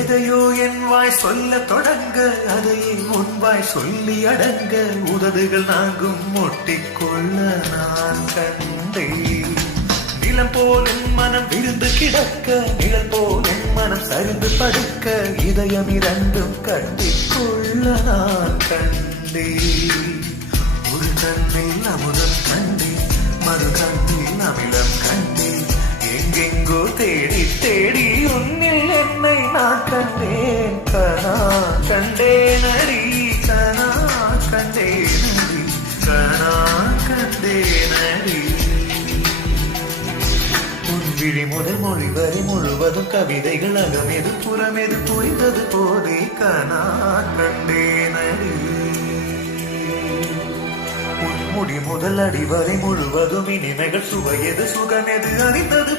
எதையோ என் வாய் சொல்ல தொடங்க அதையே உன்வாய் சொல்லி அடங்க உதடுகள் நாங்கும் ஒட்டிக்கொள்ள நான் கண்டேன். நிலம் போல் என் மனம் விழுந்து கிடக்க நிழல் போல் என் மனம் சரிந்து படுக்க இதயம் இரண்டும் கட்டிக்கொள்ள நான் கண்டேன். ஒரு கண்ணில் அமுதம் கண்டேன், மறு கண்ணில் அமிலம் கண்டேன். எங்கெங்கோ தேடி தேடி உன்னில் என்னை நான் கண்டேன். கனா கண்டேனடி, கனா கண்டேனடி, கனா கண்டேனடி. விழி முதல் மொழி வரை முழுவதும் கவிதைகள் அகமெது புறமெது புரிந்தது போதே கனா கண்டேனடி. முடி முதல் அடி வரை முழுவதும் இனிமைகள் சுவையது சுகமெது அறிந்தது